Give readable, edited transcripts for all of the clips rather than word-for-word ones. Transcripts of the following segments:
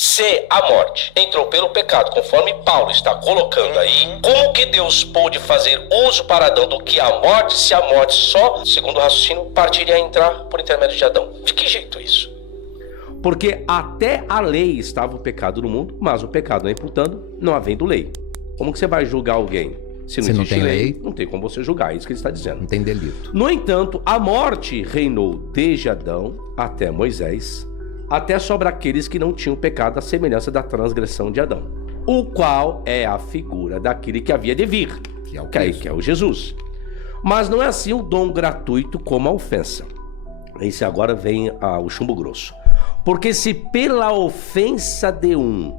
Se a morte entrou pelo pecado, conforme Paulo está colocando aí, como que Deus pôde fazer uso para Adão do que a morte, se a morte só, segundo o raciocínio, partiria a entrar por intermédio de Adão? De que jeito isso? Porque até a lei estava o pecado no mundo, mas o pecado não imputando, não havendo lei. Como que você vai julgar alguém? Se não existe lei, não tem como você julgar, é isso que ele está dizendo. Não tem delito. No entanto, a morte reinou desde Adão até Moisés, até sobre aqueles que não tinham pecado à semelhança da transgressão de Adão, o qual é a figura daquele que havia de vir, que é o Jesus. Mas não é assim o dom gratuito como a ofensa. Esse agora vem o chumbo grosso. Porque se pela ofensa de um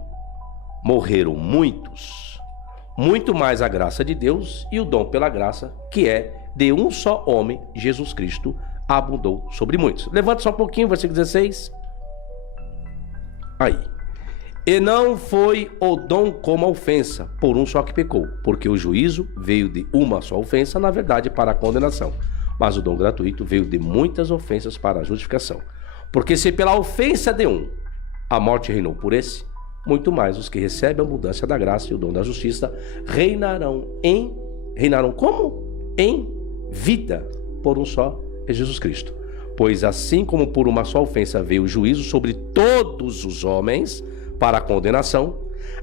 morreram muitos, muito mais a graça de Deus e o dom pela graça, que é de um só homem, Jesus Cristo, abundou sobre muitos. Levanta só um pouquinho, versículo 16. Aí. E não foi o dom como a ofensa, por um só que pecou, porque o juízo veio de uma só ofensa, na verdade, para a condenação. Mas o dom gratuito veio de muitas ofensas para a justificação. Porque se pela ofensa de um, a morte reinou por esse, muito mais os que recebem a abundância da graça e o dom da justiça reinarão como? Em vida, por um só, é Jesus Cristo. Pois assim como por uma só ofensa veio o juízo sobre todos os homens para a condenação,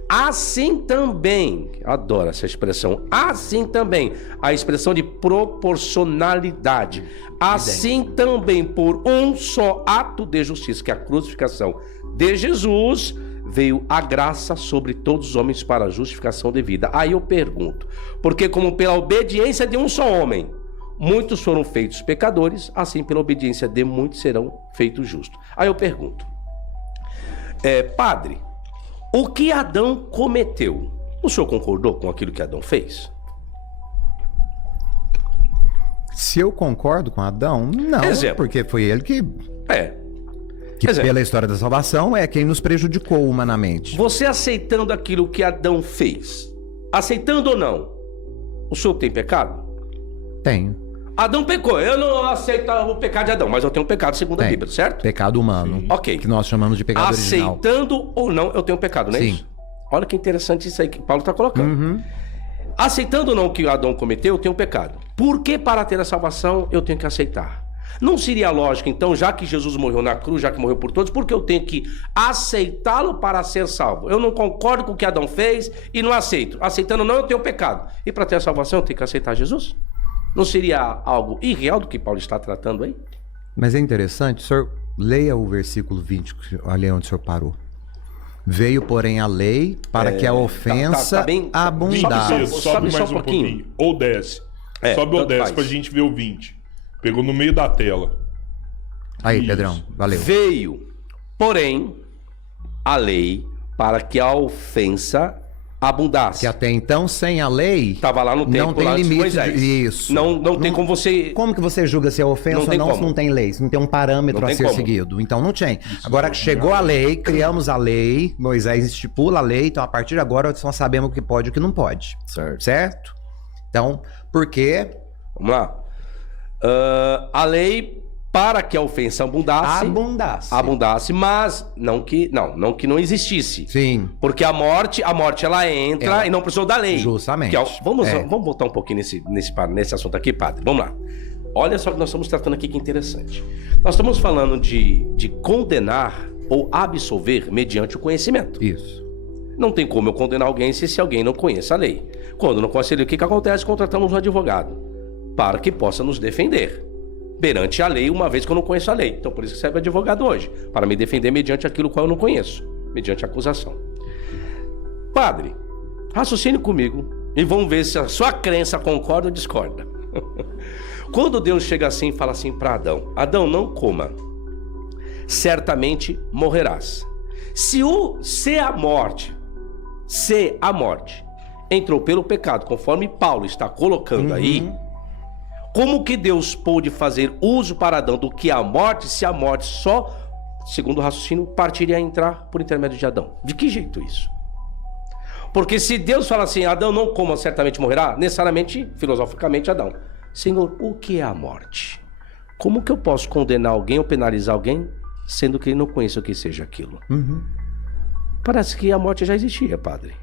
assim também, adoro essa expressão, assim também, a expressão de proporcionalidade, assim também por um só ato de justiça, que é a crucificação de Jesus, veio a graça sobre todos os homens para a justificação devida. Aí eu pergunto, porque como pela obediência de um só homem, muitos foram feitos pecadores, assim pela obediência de muitos serão feitos justos. Aí eu pergunto, padre, o que Adão cometeu, o senhor concordou com aquilo que Adão fez? Se eu concordo com Adão, não, porque foi ele que pela história da salvação é quem nos prejudicou humanamente. Você aceitando aquilo que Adão fez, aceitando ou não, o senhor tem pecado? Tenho. Adão pecou, eu não aceito o pecado de Adão, mas eu tenho um pecado segundo a Bíblia, certo? Pecado humano. Ok. Que nós chamamos de pecado original. Aceitando ou não, eu tenho um pecado, não é isso? Olha que interessante isso aí que Paulo está colocando. Aceitando ou não o que Adão cometeu, eu tenho um pecado. Por que para ter a salvação eu tenho que aceitar? Não seria lógico, então, já que Jesus morreu na cruz, já que morreu por todos, porque eu tenho que aceitá-lo para ser salvo? Eu não concordo com o que Adão fez e não aceito. Aceitando ou não, eu tenho um pecado. E para ter a salvação, eu tenho que aceitar Jesus? Não seria algo irreal do que Paulo está tratando aí? Mas é interessante, o senhor leia o versículo 20, ali onde o senhor parou. Veio, porém, a lei para que a ofensa abundasse. Sobe mais um pouquinho. Ou desce. Sobe ou desce pra gente ver o 20. Pegou no meio da tela. Aí, isso. Pedrão, valeu. Veio, porém, a lei para que a ofensa abundasse. Que até então, sem a lei, estava lá no tempo, não tem limite. Isso. Não tem como você... Como que você julga se é ofensa ou não, se não tem lei? Se não tem um parâmetro a ser seguido. Então não tem. Agora que chegou a lei, criamos a lei, Moisés estipula a lei, então a partir de agora nós sabemos o que pode e o que não pode. Certo? Então, por quê? Vamos lá. A lei para que a ofensa abundasse, mas não que não existisse. Sim. Porque a morte ela entra e não precisou da lei. Justamente. Vamos voltar um pouquinho nesse assunto aqui, padre. Vamos lá. Olha só o que nós estamos tratando aqui, que interessante. Nós estamos falando de condenar ou absolver mediante o conhecimento. Isso. Não tem como eu condenar alguém se alguém não conhece a lei. Quando não conhece a lei, o que acontece? Contratamos um advogado para que possa nos defender perante a lei, uma vez que eu não conheço a lei. Então por isso que serve advogado hoje, para me defender mediante aquilo qual eu não conheço, mediante a acusação. Padre, raciocine comigo e vamos ver se a sua crença concorda ou discorda. Quando Deus chega assim e fala assim para Adão: Adão, não coma, certamente morrerás. Se a morte entrou pelo pecado, conforme Paulo está colocando aí, como que Deus pôde fazer uso para Adão do que a morte, se a morte só, segundo o raciocínio, partiria a entrar por intermédio de Adão? De que jeito isso? Porque se Deus fala assim, Adão não coma, certamente morrerá, necessariamente, filosoficamente, Adão, Senhor, o que é a morte? Como que eu posso condenar alguém ou penalizar alguém, sendo que ele não conhece o que seja aquilo? Parece que a morte já existia, padre.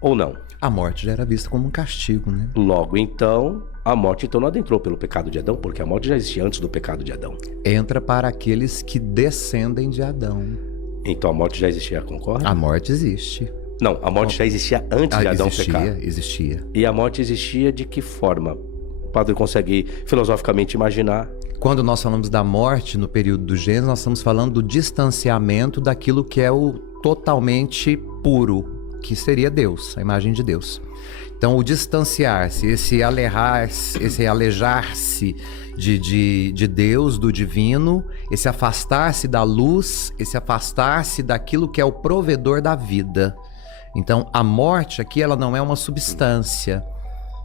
Ou não? A morte já era vista como um castigo, né? Logo, então, a morte então não adentrou pelo pecado de Adão, porque a morte já existia antes do pecado de Adão. Entra para aqueles que descendem de Adão. Então a morte já existia, concorda? A morte existe. Não, a morte já existia antes de Adão pecar. Existia. E a morte existia de que forma? O padre consegue filosoficamente imaginar? Quando nós falamos da morte no período do Gênesis, nós estamos falando do distanciamento daquilo que é o totalmente puro, que seria Deus, a imagem de Deus. Então, o distanciar-se, esse alejar-se de Deus, do divino, esse afastar-se da luz, esse afastar-se daquilo que é o provedor da vida. Então, a morte aqui, ela não é uma substância,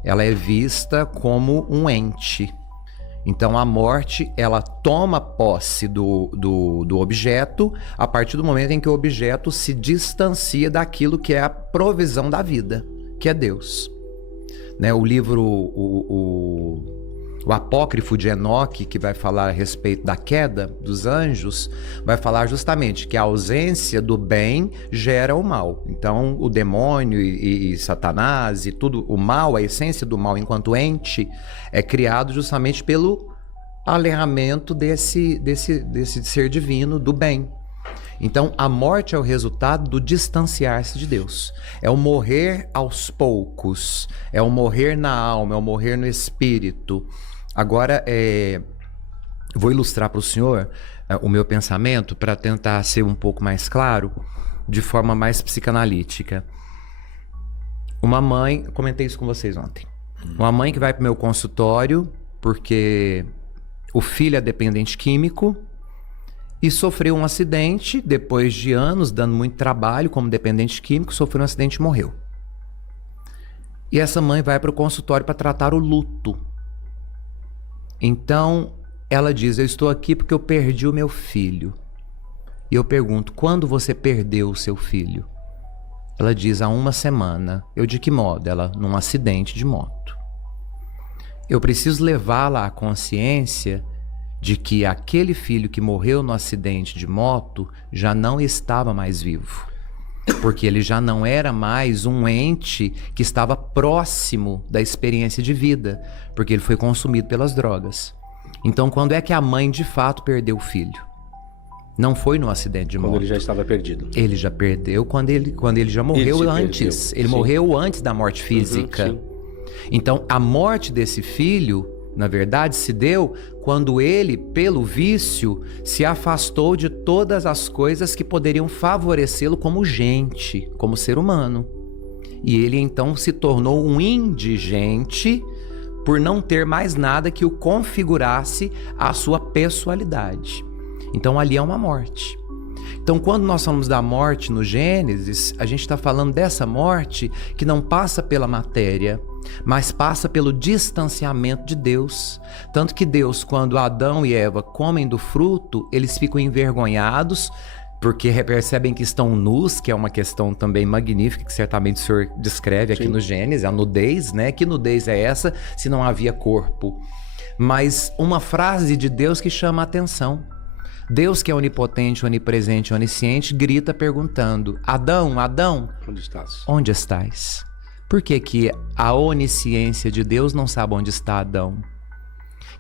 ela é vista como um ente. Então, a morte, ela toma posse do objeto a partir do momento em que o objeto se distancia daquilo que é a provisão da vida, que é Deus. Né? O livro, o apócrifo de Enoque, que vai falar a respeito da queda dos anjos, vai falar justamente que a ausência do bem gera o mal. Então, o demônio e Satanás e tudo, o mal, a essência do mal enquanto ente, é criado justamente pelo alerramento desse ser divino, do bem. Então, a morte é o resultado do distanciar-se de Deus. É o morrer aos poucos, é o morrer na alma, é o morrer no espírito. Agora, vou ilustrar para o senhor o meu pensamento para tentar ser um pouco mais claro, de forma mais psicanalítica. Uma mãe, comentei isso com vocês ontem, uma mãe que vai para o meu consultório porque o filho é dependente químico e sofreu um acidente, depois de anos dando muito trabalho como dependente químico, sofreu um acidente e morreu. E essa mãe vai para o consultório para tratar o luto. Então, ela diz, eu estou aqui porque eu perdi o meu filho. E eu pergunto, quando você perdeu o seu filho? Ela diz, há 1 semana. Eu, de que modo? Ela, num acidente de moto. Eu preciso levá-la à consciência de que aquele filho que morreu no acidente de moto já não estava mais vivo. Porque ele já não era mais um ente que estava próximo da experiência de vida, porque ele foi consumido pelas drogas. Então, quando é que a mãe de fato perdeu o filho? Não foi no acidente de moto. Quando ele já estava perdido. Ele já perdeu quando ele já morreu antes. Ele morreu antes da morte física. Sim. Então, a morte desse filho, na verdade, se deu quando ele, pelo vício, se afastou de todas as coisas que poderiam favorecê-lo como gente, como ser humano. E ele, então, se tornou um indigente por não ter mais nada que o configurasse à sua pessoalidade. Então, ali é uma morte. Então, quando nós falamos da morte no Gênesis, a gente está falando dessa morte que não passa pela matéria, mas passa pelo distanciamento de Deus. Tanto que Deus, quando Adão e Eva comem do fruto, eles ficam envergonhados, porque percebem que estão nus, que é uma questão também magnífica, que certamente o senhor descreve aqui no Gênesis, a nudez, né? Que nudez é essa se não havia corpo? Mas uma frase de Deus que chama a atenção. Deus, que é onipotente, onipresente, onisciente, grita perguntando, Adão, Adão, onde estás? Onde estás? Por que a onisciência de Deus não sabe onde está Adão?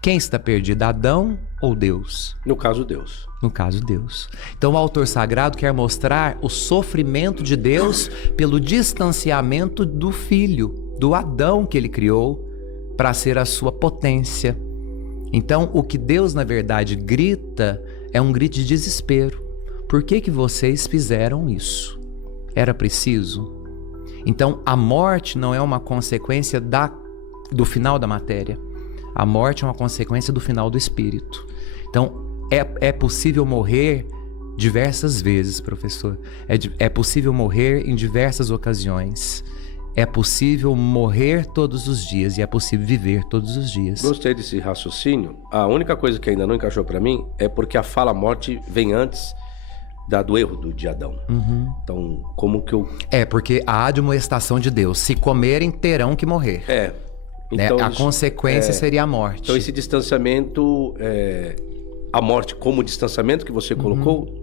Quem está perdido, Adão ou Deus? No caso, Deus. No caso, Deus. Então o autor sagrado quer mostrar o sofrimento de Deus pelo distanciamento do filho, do Adão que ele criou para ser a sua potência. Então o que Deus na verdade grita é um grito de desespero. Por que vocês fizeram isso? Era preciso? Então a morte não é uma consequência do final da matéria. A morte é uma consequência do final do espírito. Então é possível morrer diversas vezes, professor. É possível morrer em diversas ocasiões. É possível morrer todos os dias e é possível viver todos os dias. Gostei desse raciocínio. A única coisa que ainda não encaixou para mim é porque a fala morte vem antes do erro de Adão. Então, como que eu... porque a admoestação de Deus, se comerem terão que morrer. Então, a consequência seria a morte. Então esse distanciamento, a morte como distanciamento que você colocou,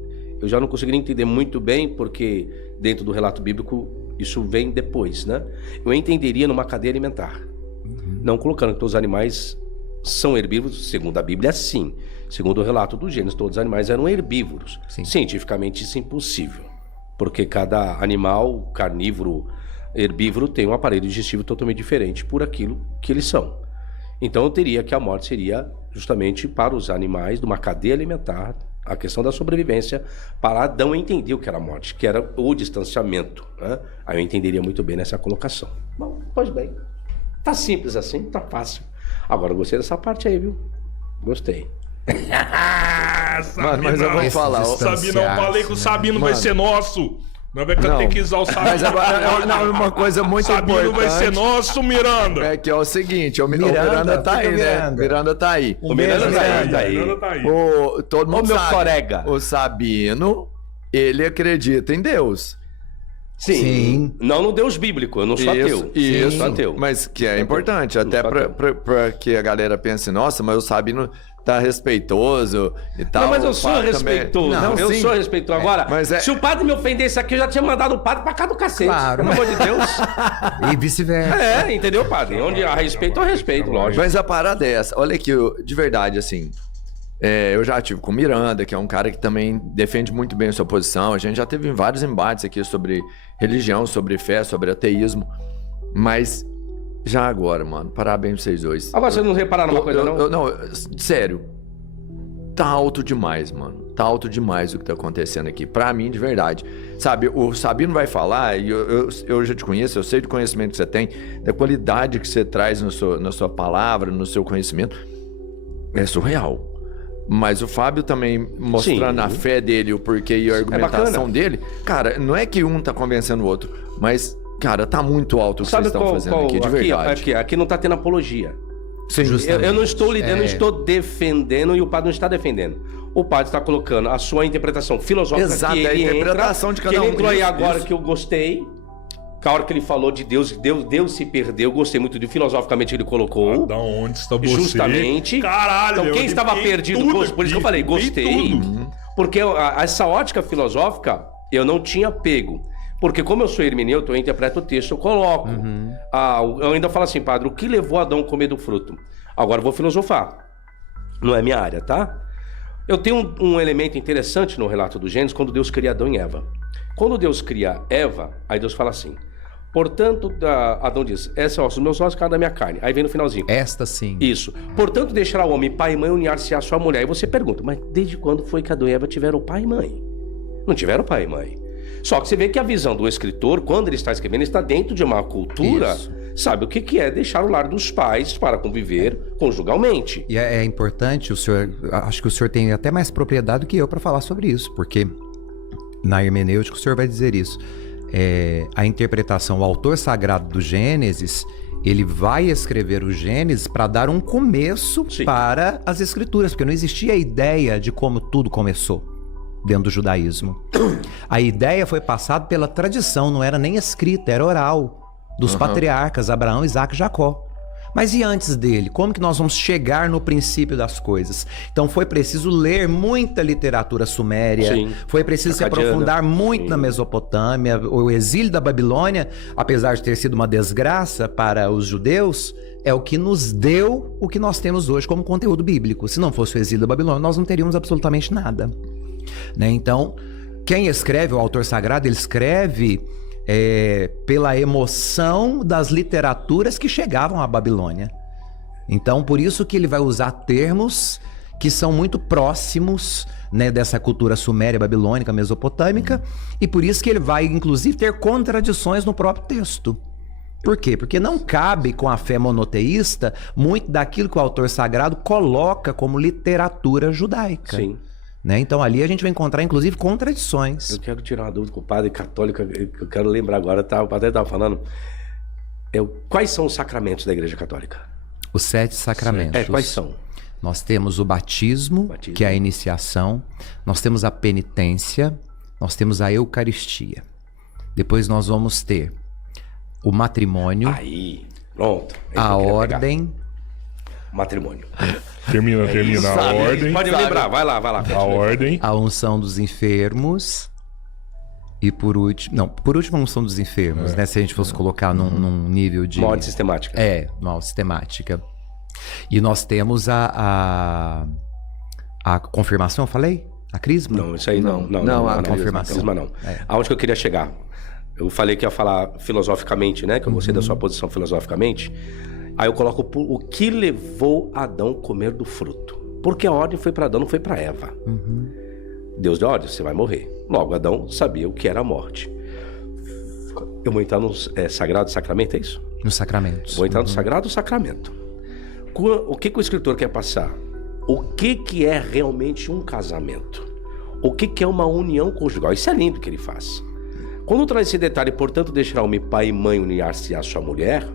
eu já não conseguiria entender muito bem, porque dentro do relato bíblico isso vem depois, né? Eu entenderia numa cadeia alimentar. Não colocando que todos os animais são herbívoros, segundo a Bíblia, sim. Segundo o relato do Gênesis, todos os animais eram herbívoros. Sim. Cientificamente isso é impossível, porque cada animal carnívoro, herbívoro, tem um aparelho digestivo totalmente diferente por aquilo que eles são. Então eu teria que a morte seria justamente para os animais de uma cadeia alimentar, a questão da sobrevivência, para Adão entender o que era a morte, que era o distanciamento, né? Aí eu entenderia muito bem nessa colocação. Bom, pois bem, tá simples assim, tá fácil. Agora eu gostei dessa parte aí, viu? Gostei. Mano, mas eu vou falar. Sabino, eu falei que o Sabino vai ser nosso. Não vai catequizar o Sabino. Mas agora, não, uma coisa muito Sabino importante. vai ser nosso, Miranda. É que é o seguinte, o Miranda tá aí, né? Miranda tá aí. O Miranda tá aí. Todo mundo meu sabe. colega. O Sabino, ele acredita em Deus. Sim. Não no Deus bíblico, eu não sou ateu. Isso, sou ateu. Mas que é importante, até pra que a galera pense, nossa, mas o Sabino tá respeitoso e tal. Não, mas eu sou respeitoso. Não, eu sou respeitoso. Agora, se o padre me ofendesse aqui, eu já tinha mandado o padre pra cá do cacete. Claro. Pelo amor de Deus. E vice-versa. Entendeu, padre? Onde há respeito, eu respeito, lógico. Mas a parada é essa. Olha aqui, de verdade, assim... eu já tive com o Miranda, que é um cara que também defende muito bem a sua posição. A gente já teve vários embates aqui sobre religião, sobre fé, sobre ateísmo. Mas já agora, mano, parabéns pra vocês dois. Agora vocês não repararam uma coisa, não? Não, sério. Tá alto demais, mano. Tá alto demais o que tá acontecendo aqui. Pra mim, de verdade. Sabe, o Sabino vai falar, e eu já te conheço, eu sei do conhecimento que você tem, da qualidade que você traz na sua palavra, no seu conhecimento. É surreal. Mas o Fábio também mostrando a fé dele, o porquê e a argumentação dele. Cara, não é que um tá convencendo o outro, mas, cara, tá muito alto o que vocês estão fazendo aqui, de verdade. Aqui não tá tendo apologia. Sim, eu não estou defendendo e o padre não está defendendo. O padre está colocando a sua interpretação filosófica. Exato, que ele a interpretação de cada um. Ele entrou aí agora que eu gostei. A hora que ele falou de Deus se perdeu, eu gostei muito de filosoficamente ele colocou. Da onde está você? Justamente. Caralho, então quem estava perdido, por isso que eu falei, gostei. Porque essa ótica filosófica eu não tinha pego. Porque como eu sou hermeneuta, eu interpreto o texto, eu coloco. Eu ainda falo assim, padre, o que levou Adão a comer do fruto? Agora eu vou filosofar. Não é minha área, tá? Eu tenho um elemento interessante no relato do Gênesis, quando Deus cria Adão e Eva. Quando Deus cria Eva, aí Deus fala assim, portanto, Adão diz, essa é os meus ossos, carne da minha carne. Aí vem no finalzinho. Esta sim. Isso. Portanto, deixará o homem pai e mãe unir-se à sua mulher. Aí você pergunta, mas desde quando foi que Adão e Eva tiveram pai e mãe? Não tiveram pai e mãe. Só que você vê que a visão do escritor, quando ele está escrevendo, está dentro de uma cultura, sabe o que é deixar o lar dos pais para conviver conjugalmente. E é importante, o senhor, acho que o senhor tem até mais propriedade do que eu para falar sobre isso, porque na hermenêutica o senhor vai dizer isso. A interpretação, o autor sagrado do Gênesis, ele vai escrever o Gênesis para dar um começo para as escrituras, porque não existia a ideia de como tudo começou dentro do judaísmo. A ideia foi passada pela tradição, não era nem escrita, era oral, dos patriarcas Abraão, Isaac e Jacó. Mas e antes dele? Como que nós vamos chegar no princípio das coisas? Então foi preciso ler muita literatura suméria, foi preciso se aprofundar muito na Mesopotâmia. O exílio da Babilônia, apesar de ter sido uma desgraça para os judeus, é o que nos deu o que nós temos hoje como conteúdo bíblico. Se não fosse o exílio da Babilônia, nós não teríamos absolutamente nada. Né? Então, quem escreve, o autor sagrado, ele escreve pela emoção das literaturas que chegavam à Babilônia. Então, por isso que ele vai usar termos que são muito próximos, né, dessa cultura suméria, babilônica, mesopotâmica, e por isso que ele vai, inclusive, ter contradições no próprio texto. Por quê? Porque não cabe com a fé monoteísta muito daquilo que o autor sagrado coloca como literatura judaica. Sim. Né? Então ali a gente vai encontrar, inclusive, contradições. Eu quero tirar uma dúvida com o padre católico, que eu quero lembrar agora, o padre estava falando. Quais são os sacramentos da Igreja Católica? Os 7 sacramentos. Quais são? Nós temos o batismo, que é a iniciação. Nós temos a penitência. Nós temos a Eucaristia. Depois nós vamos ter o matrimônio. Aí, pronto. A ordem, matrimônio. Termina a ordem. Pode lembrar, vai lá. A ordem. A unção dos enfermos. E por último a unção dos enfermos, né? Se a gente fosse colocar num nível de... Uma ordem sistemática. Uma ordem sistemática. E nós temos a confirmação, eu falei? A crisma? Não, isso aí não. Não, a confirmação. Crisma não. Aonde que eu queria chegar? Eu falei que ia falar filosoficamente, né? Que eu gostei da sua posição filosoficamente. Aí eu coloco o que levou Adão a comer do fruto. Porque a ordem foi para Adão, não foi para Eva. Deus deu ordem, você vai morrer. Logo, Adão sabia o que era a morte. Eu vou entrar no Sagrado Sacramento, é isso? Nos sacramentos. Vou entrar no Sagrado Sacramento. O que o escritor quer passar? O que é realmente um casamento? O que é uma união conjugal? Isso é lindo que ele faz. Quando traz esse detalhe, portanto, deixará o pai e mãe unir-se à sua mulher,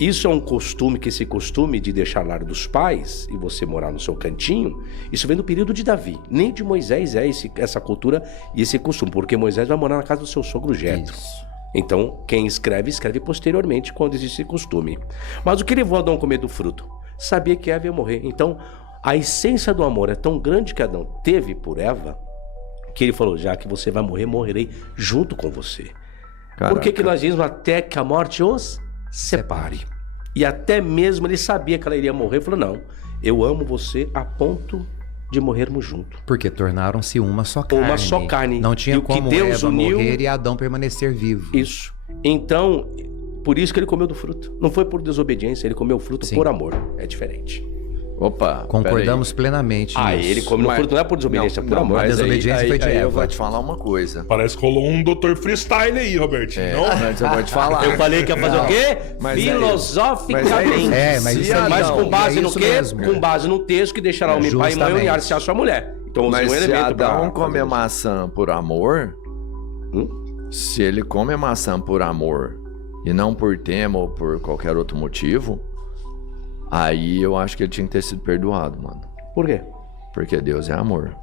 isso é um costume, que esse costume de deixar lar dos pais e você morar no seu cantinho, isso vem do período de Davi. Nem de Moisés essa cultura e esse costume, porque Moisés vai morar na casa do seu sogro Jetro. Então, quem escreve posteriormente, quando existe esse costume. Mas o que levou Adão a comer do fruto? Sabia que Eva ia morrer. Então, a essência do amor é tão grande que Adão teve por Eva, que ele falou, já que você vai morrer, morrerei junto com você. Caraca. Por que nós dizemos até que a morte os separe? E até mesmo ele sabia que ela iria morrer, ele falou, não, eu amo você a ponto de morrermos juntos. Porque tornaram-se uma só carne. Uma só carne. Não tinha como Deus Eva uniu... morrer e Adão permanecer vivo. Isso. Então, por isso que ele comeu do fruto. Não foi por desobediência, ele comeu o fruto por amor. É diferente. Opa, concordamos plenamente. Ele come no fruto não é por desobediência, por amor. A desobediência foi de Eva. Eu vou te falar uma coisa. Parece que rolou um Dr. Freestyle aí, Robertinho. Mas eu vou te falar. Eu falei que ia fazer o quê? Filosoficamente. Mas com base no quê? Com base no texto que deixará o pai e mãe unir-se à sua mulher. Então, mas se Adão come maçã por amor, se ele come maçã por amor e não por tema ou por qualquer outro motivo, aí eu acho que ele tinha que ter sido perdoado, mano. Por quê? Porque Deus é amor.